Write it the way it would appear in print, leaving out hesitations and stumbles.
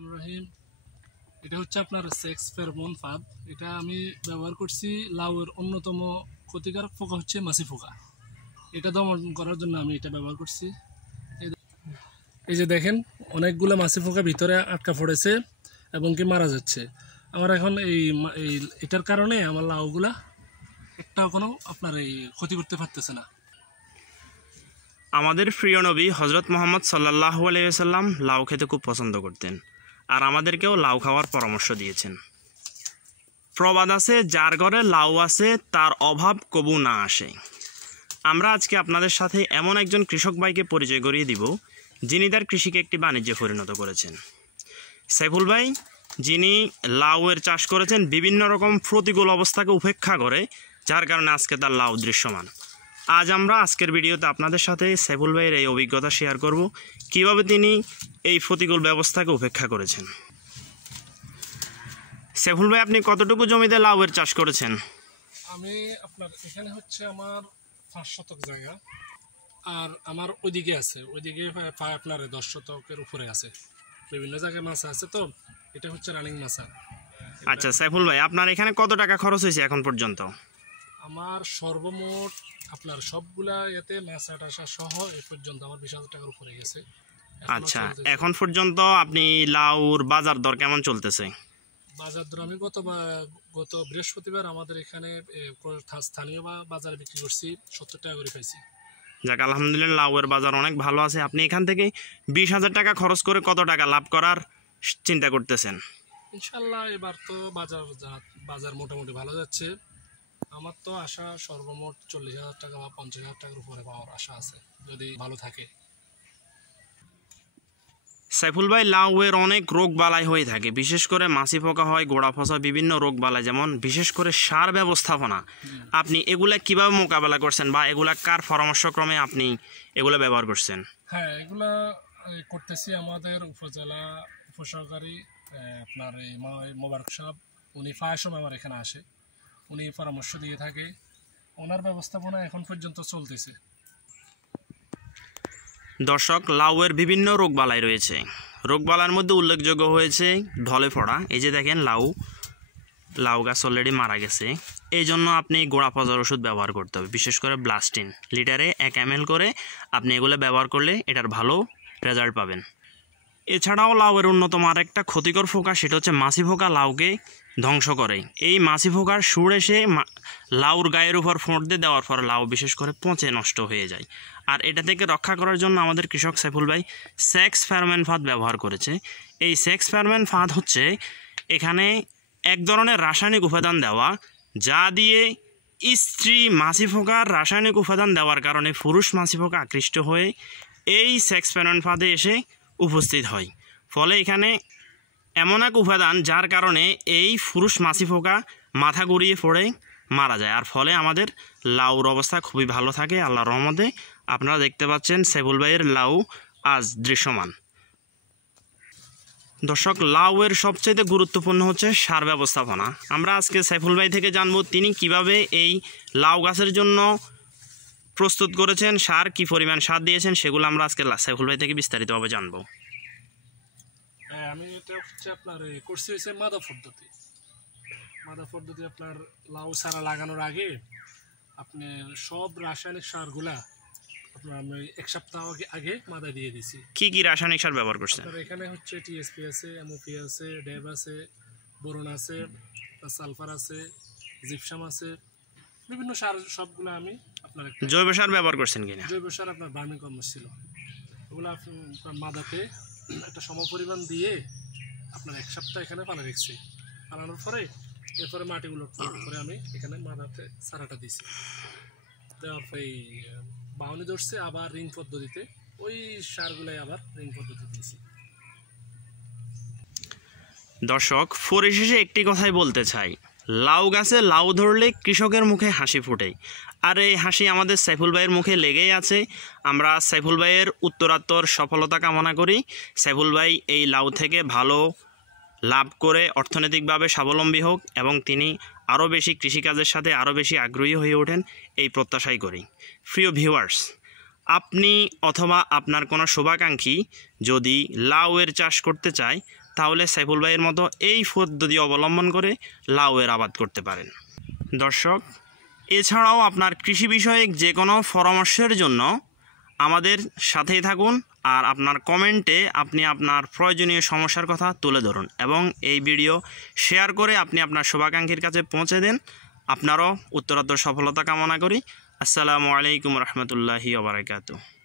রহমানির রহিম। এটা হচ্ছে আপনার সেক্স ফেরোমন ফাঁদ। এটা আমি ব্যবহার করছি লাউয়ের অন্যতম ক্ষতিকারক পোকা হচ্ছে মাছি পোকা। এটা দমন করার জন্য আমি এটা ব্যবহার করছি। এই যে দেখেন অনেকগুলো মাছি পোকা ভিতরে আটকা পড়েছে এবং কি মারা যাচ্ছে। আমার এখন এটার কারণে আমার লাউগুলা একটা কোনো আপনার এই ক্ষতি করতে পারতেছে না। আমাদের প্রিয় নবী হজরত মোহাম্মদ সাল্লাল্লাহু আলাইহি ওয়াসাল্লাম লাউ খেতে খুব পছন্দ করতেন, আর আমাদেরকেও লাউ খাওয়ার পরামর্শ দিয়েছেন। প্রবাদ আছে, যার ঘরে লাউ আছে তার অভাব কবু না আসে। আমরা আজকে আপনাদের সাথে এমন একজন কৃষক ভাইকে পরিচয় করিয়ে দিব যিনি তার কৃষিকে একটি বাণিজ্যে পরিণত করেছেন। সাইফুল ভাই, যিনি লাউয়ের চাষ করেছেন বিভিন্ন রকম প্রতিকূল অবস্থাকে উপেক্ষা করে, যার কারণে আজকে তার লাউ দৃশ্যমান। আজ আমরা আজকের ভিডিওতে আপনাদের সাথে সাইফুল ভাইয়ের এই অভিজ্ঞতা শেয়ার করব, কিভাবে তিনি এই প্রতিকূল ব্যবস্থাকে উপেক্ষা করেছেন। সাইফুল ভাই, আপনি কতটুকু জমিতে লাউয়ের চাষ করেছেন? আমি আপনার এখানে হচ্ছে আমার 5 শতক জায়গা, আর আমার ওইদিকে আছে, ওইদিকে প্রায় আপনার 10 শতকের উপরে আছে। বিভিন্ন জায়গায় মাছা আছে, তো এটা হচ্ছে রানিং মাছা। আচ্ছা সাইফুল ভাই, আপনার এখানে কত টাকা খরচ হয়েছে এখন পর্যন্ত? আমার সর্বমোট আপনার সবগুলা এতে মাছা টাছা সহ এ পর্যন্ত আমার 20,000 টাকার উপরে গেছে। আচ্ছা, এখন পর্যন্ত আপনি লাউর বাজার দর কেমন চলতেছে? বাজার দর আমি গত বৃহস্পতিবার আমাদের এখানে স্থানীয় বাজারে বিক্রি করছি 70 টাকা করে পাইছি। যাক, আলহামদুলিল্লাহ লাউয়ের বাজার অনেক ভালো আছে। আপনি এখান থেকে 20,000 টাকা খরচ করে কত টাকা লাভ করার চিন্তা করতেছেন? ইনশাল্লাহ এবার তো বাজার মোটামুটি ভালো যাচ্ছে। আমার তো আশা সর্বমোট 40,000 টাকা বা 50,000 টাকার উপরে পাওয়ার আশা আছে, যদি ভালো থাকে। সাইফুল ভাই, লাউয়ের অনেক রোগ বালাই হয়ে থাকে, বিশেষ করে মাছি পোকা হয়, গোড়া ফসা, বিভিন্ন রোগ বালাই, যেমন বিশেষ করে সার ব্যবস্থাপনা। আপনি এগুলা কিভাবে মোকাবেলা করছেন বা এগুলা কার পরামর্শক্রমে আপনি এগুলো ব্যবহার করছেন? হ্যাঁ, এগুলা করতেছি আমাদের উপজেলা উপসহকারী আপনার এই মোবারক সাহেব, উনি প্রায় সময় আমার এখানে আসে, উনি পরামর্শ দিয়ে থাকে। ওনার ব্যবস্থাপনা এখন পর্যন্ত চলতেছে। দর্শক, লাউয়ের বিভিন্ন রোগবালাই রয়েছে। রোগবালার মধ্যে উল্লেখযোগ্য হয়েছে ঢলে পড়া। এই যে দেখেন লাউ গাছ অলরেডি মারা গেছে। এই জন্য আপনি গোড়া পচার ওষুধ ব্যবহার করতে হবে, বিশেষ করে ব্লাস্টিন লিটারে 1 ml করে আপনি এগুলো ব্যবহার করলে এটার ভালো রেজাল্ট পাবেন। এছাড়াও লাউয়ের অন্যতম আরেকটা ক্ষতিকর পোকা, সেটা হচ্ছে মাছি পোকা লাউকে ধ্বংস করে। এই মাছি পোকার সুর এসে লাউর গায়ের উপর ফোঁড় দিয়ে দেওয়ার পর লাউ বিশেষ করে পচে নষ্ট হয়ে যায়। আর এটা থেকে রক্ষা করার জন্য আমাদের কৃষক সাইফুল ভাই সেক্স ফেরোমন ফাঁদ ব্যবহার করেছে। এই সেক্স ফেরোমন ফাঁদ হচ্ছে এখানে এক ধরনের রাসায়নিক উপাদান দেওয়া, যা দিয়ে স্ত্রী মাছি পোকার রাসায়নিক উপাদান দেওয়ার কারণে পুরুষ মাছি পোকা আকৃষ্ট হয়ে এই সেক্স ফেরোমন ফাঁদে এসে উপস্থিত হয়। ফলে এখানে এমন এক উপাদান যার কারণে এই পুরুষ মাছি পোকা মাথা ঘুরিয়ে পড়ে মারা যায়। আর ফলে আমাদের লাউর অবস্থা খুবই ভালো থাকে আল্লাহর রহমতে। আপনারা দেখতে পাচ্ছেন সাইফুল ভাইয়ের লাউ আজ দৃশ্যমান। দর্শক, লাউয়ের সবচেয়ে গুরুত্বপূর্ণ হচ্ছে সার ব্যবস্থাপনা। আমরা আজকে সাইফুল ভাই থেকে জানবো তিনি কিভাবে এই লাউ গাছের জন্য প্রস্তুত করেছেন, সার কি পরিমাণ সার দিয়েছেন, সেগুলো আমরা আজকে সাইফুল ভাই থেকে বিস্তারিতভাবে জানবো। আমি এটা হচ্ছে আপনার করছি হচ্ছে মাদা পদ্ধতি। আপনার লাউ চারা লাগানোর আগে আপনি সব রাসায়নিক সারগুলা আপনার আমি 1 সপ্তাহ আগে মাদা দিয়ে দিছি। কি কি রাসায়নিক সার ব্যবহার করছেন? এখানে হচ্ছে টিএসপি আছে, এমওপি আছে, ডেব আছে, বোরন আছে, সালফার আছে, জিপসাম আছে, বিভিন্ন সার সবগুলো আমি আপনার জৈব সার ব্যবহার করছেন কিনা? জৈব সার আপনার ভার্মি কম্পোস্ট ছিল, ওগুলো আপনার মাদাতে একটা সমপরিমাণ দিয়ে আপনার 1 সপ্তাহ এখানে পানি রেখেছি। পানানোর পরে এরপরে মাটিগুলো করে আমি এখানে মাদাতে চারাটা দিছি। দেওয়ার পরে এই বাউনি ধরছে, আবার রিং পদ্ধতিতে ওই সারগুলাই আবার রিং পদ্ধতি দিয়েছি। দর্শক, পরিশেষে একটি কথাই বলতে চাই, লাউ গাছে লাউ ধরলে কৃষকের মুখে হাসি ফোটে, আর এই হাসি আমাদের সাইফুল ভাইয়ের মুখে লেগেই আছে। আমরা সাইফুল ভাইয়ের উত্তরাত্তর সফলতা কামনা করি। সাইফুল ভাই এই লাউ থেকে ভালো লাভ করে অর্থনৈতিকভাবে স্বাবলম্বী হোক এবং তিনি আরও বেশি কৃষিকাজের সাথে আরও বেশি আগ্রহী হয়ে ওঠেন, এই প্রত্যাশাই করি। প্রিয় ভিউয়ার্স, আপনি অথবা আপনার কোনো শুভাকাঙ্ক্ষী যদি লাউয়ের চাষ করতে চায় তাহলে সাইফুল ভাইয়ের মতো এই পদ্ধতি অবলম্বন করে লাউয়ের আবাদ করতে পারেন। দর্শক, এছাড়াও আপনার কৃষি বিষয়ক যে কোনো পরামর্শের জন্য আমাদের সাথেই থাকুন আর আপনার কমেন্টে আপনি আপনার প্রয়োজনীয় সমস্যার কথা তুলে ধরুন এবং এই ভিডিও শেয়ার করে আপনি আপনার শুভাকাঙ্ক্ষীর কাছে পৌঁছে দেন। আপনারও উত্তরোত্তর সফলতা কামনা করি। আসসালামু আলাইকুম রহমতুল্লাহি ওয়া বারাকাতুহু।